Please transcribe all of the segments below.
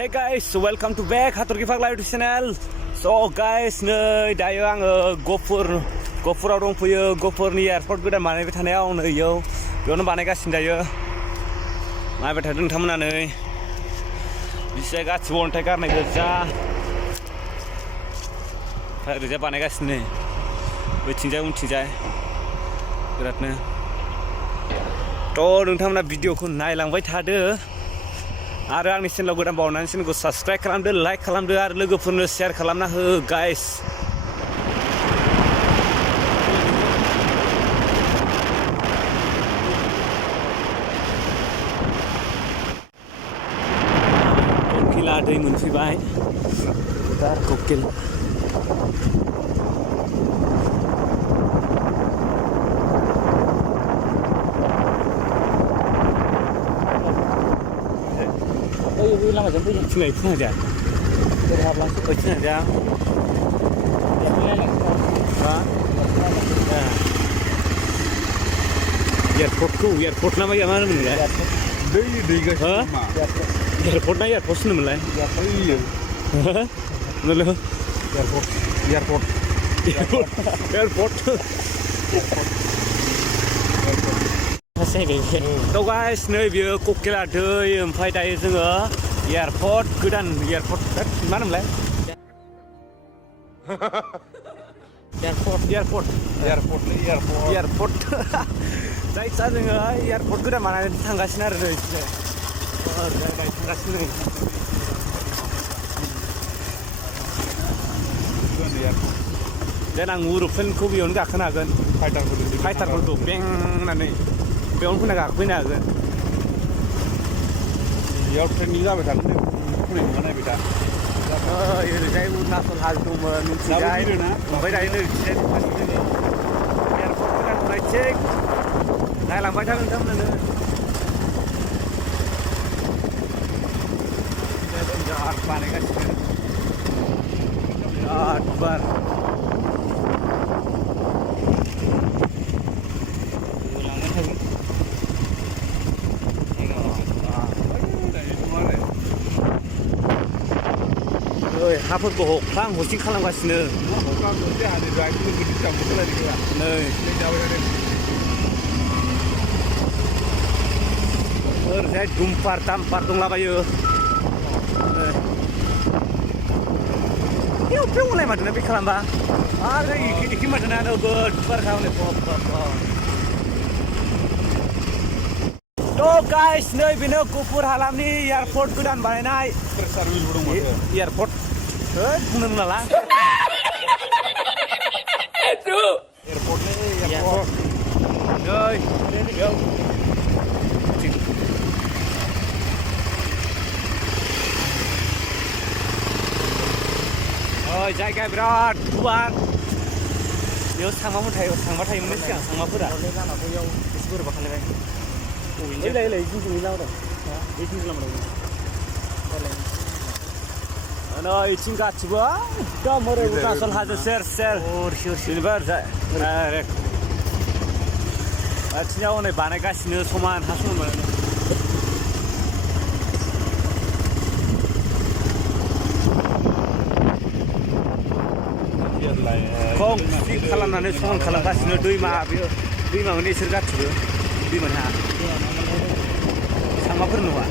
Hey guys, welcome to back Hatorki Pagla YouTube channel. So guys, नै दायो आङो गहपुराव दंफैयो. गहपुरनि एयारपर्ट गोदान बानायबाय थानायाव नै बेयावनो बानायगासिनो दायो. नायबाय थादों नोंथांमोना नै बिसिया गासिबो अन्थाइ गारनाय गोजा. ओरैजाय बानायगासिनो बैथिंजाय उनथिंजाय बिरादनो. थ' नोंथांमोना भिडिअखौ नायलांबाय थादो. आरो आंनि चेनेलाव गोदान बावनानै चेनेलखौ साबस्क्राइब खालामदो, लाइक खालामदो आरो लोगोफोरनो शेयार खालामना हो गाइस. ककिला दै मोनफैबाय. ककिल लामाजों फैयो थिंलाय फुङाव जा हाबलांसै थिंलाय जा एयारपर्ट ना माया मा होनोमोनलाय एयारपर्ट ना एयारपर्ट होनोमोनलाय थ' गाइस नै बियो ककिला दै ओमफ्राय दायो जोङो एयारपर्ट गोदान एयारपर्ट मा होनोमोनलाय एयारपर्ट जायखिया जोङो एयारपर्ट गोदान बानायनानै थांगासिनो आरो नै थांगासिनो देनां एर'प्लेनखौ बेयावनो गाखोनो हागोन. फाइटारफोरखौ बें होननानै बेयावनो फैना गाखोफैनो हागोन. बेयाव ट्रेनिं जाबाय थागोन फैनाय नङा नायबाय दा. ओरैजाय अरुणाचल हाजो दंमोन मिथिजाय ओमफ्राय दायो नै एयारपर्ट गोदान होननाय थिग नायलांबाय था नोंथांमोननो. बिराद बानायगासिनो बिराद गुवार. हाफोरखौ हख्रां हस्टिं खालामगासिनो नै ओरैजाय दुमपार दामपार दंलाबायो. बेवलाय माथो बे खालामबा आरो एखे माथो ना नोगोद गुवार खालामनाय. थ' गाइस नै बेनो गहपुर हालामनि एयारपर्ट गोदान बानायनाय एयारपर्ट बुंनो नाला जायगाया बिराद गुवार. बेयाव थांबा थायोमोन सिगां थांबाफोरा लामाफोराव एसे बोरैबा खालामबाय इथिं गासिबो एकदम ओरै अरुणाचल हाजो सेर आथिङाव हनै बानायगासिनो समान हा समान खालामनानै समान खालामगासिनो. दैमा माने इसोर गासिबो दैमानि हा सांमाफोर नङा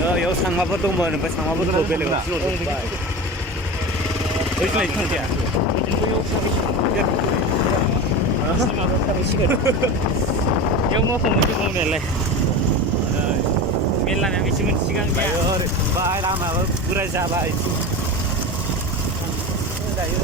बेयाव सांमाफोर दंमोन ओमफ्राय सांमाफोरखौ बेलेगाव थिनहरजोब्बाय. बैथिंलाय थांजाया बेयाव मावफांनो मावनायालाय मेन लामाया एसे मोनसिगां बाहाय लामायाबो बोराय जाबाय. दायो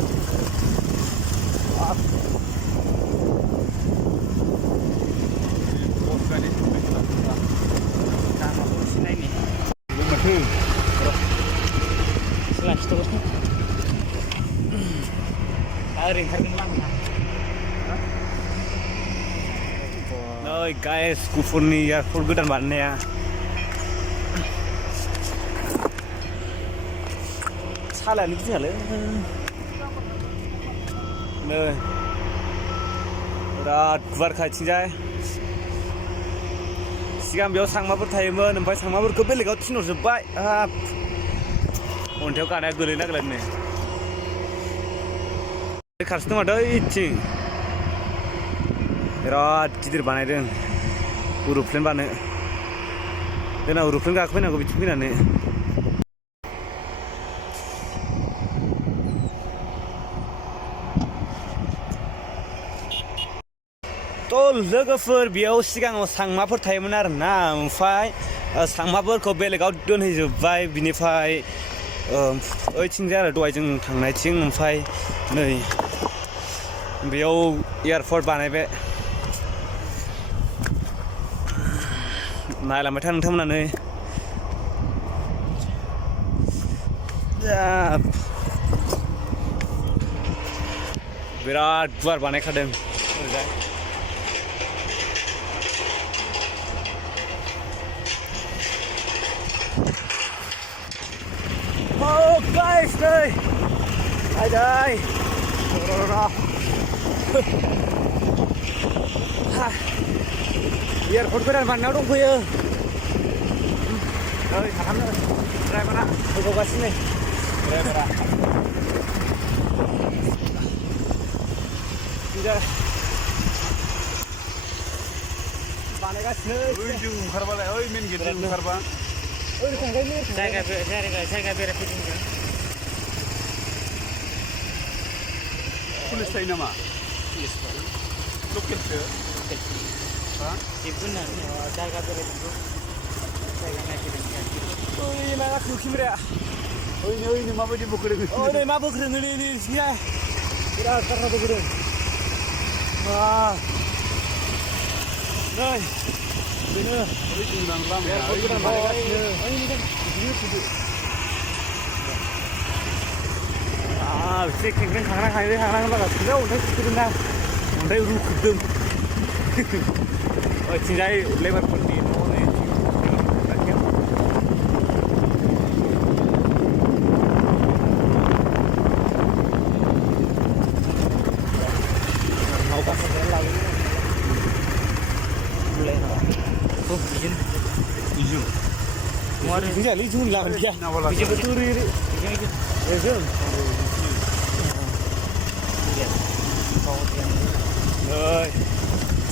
नै गाइस गहपुरनि एयारपर्ट गोदान बानायनाया सालायानो गिदिङालै नै बिराद गुवारखा इथिंजाय सिगां बेयाव सांमाफोर थायोमोन ओमफ्राय सांमाफोरखौ बेलेगाव थिनहरजोब्बाय हाब अन्थायाव गानाया गोलैनो नागिरलायनो खारसिन दं माथो इथिं बिराद गिदिर बानायदों उरुप्लेन बानो जोंना उरुप्लेन गाखोफैनांगौ बिथिं फैनानै थ' लोगोफोर बेयाव सिगाङाव सांमाफोर थायोमोन आरोना ओमफ्राय सांमाफोरखौ बेलेगाव दोनहैजोब्बाय बिनिफ्राय ओइथिंजाय आरो दहाय जों थांनायथिं ओमफ्राय नै बेयाव एयारपर्ट बानायबाय नायलांबाय था नोंथांमोना नै बिराद गुवार बानायखादों ओरैजाय Oh guys, hey, hi guy, airport गोदान बानायनायाव दंफैयो ओइ थाथामनो ड्राइभारा होबावगासिनो ड्राइभारा बानायगासिनो ओइ जों ओंखारबालाय ओइ मेन गेटजों ओंखारबा जायगा बेरायफैदों पुलिस थायो नामा लकेलसो जेबो जायगा बेरायफैदों जायगा नायफैदों ओइ मा जाखो केमेराया ओइनो माबायदि बोखोदों ओइ नै मा बोखोदों नै नोंसिनिया बिराद गारना बोखोदों नै बेनो ओइ जों लामाया ओइ गोदान बानायगासिनो बिसोर खेंख्रें थांना लागासिनो अन्थाइ सुखोदों ना अन्थाइ रुखोदों ओइथिंजाय लेबारफोरनि न' नै Ini jun lah dia. Bisa betul ini. Jun. Oi.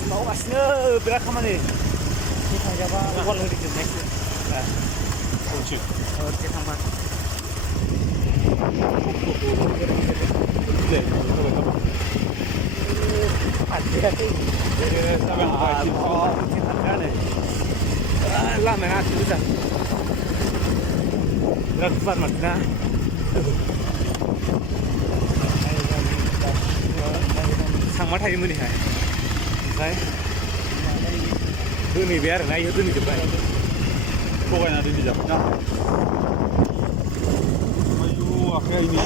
Mau asnya berapa mana ni? Kita jawab awal hari tu next. Kunci. Kunci tambah. Ada tu. Sabang pagi. Oh, kita ada ni. Lah mana tu dah. बिराद गुवार माथोना सांमा थायोमोन बेहाय ओमफ्राय दोनहैबाय आरोना इयाव दोनहैजोब्बाय थगायना दोनहैजाबाय ना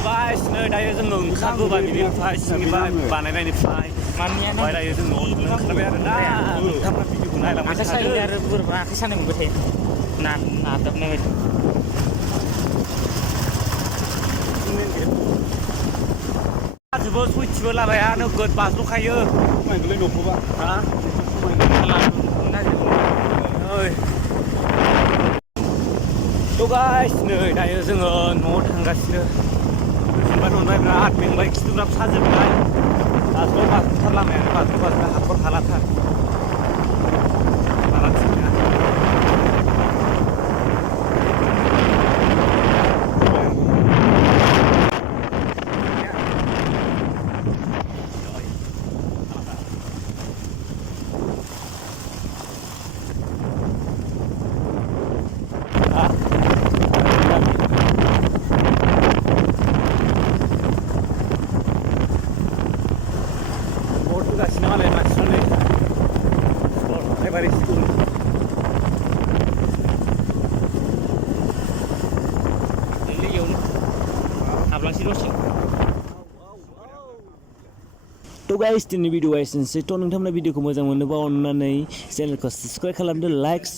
guys नै दायो जोङो ओंखारबोबाय बिनिफ्राय सिंनिफ्राय बानायनायनिफ्राय ओमफ्राय दायो जों न'आव ओंखारबाय आरोना नोंथांमोना भिडिअखौ नायलांबाय थादो आरो बोरैबा आखाइ सानाय मोनबाय थायो नादाबनाय बायदि जोबो सयथिबो लामाया नोगोद बाज्ल'खायो समायगोलै न'खौबा हा थ' गाइस नै दायो जोङो न'आव थांगासिनो फैफिनबाय मोनबाय बिराद मेंबाय खिथुफ्राबो साजोबबाय बाज्ल'थार लामायानो बाज्ल' हाखर हालाथार तो गाइस दिनैनि भिडिअआ एसेनोसै थ' नोंथांमोना भिडिअखौ मोजां मोनोबा अननानै चेनेलखौ साबस्क्राइब खालामदो लाइक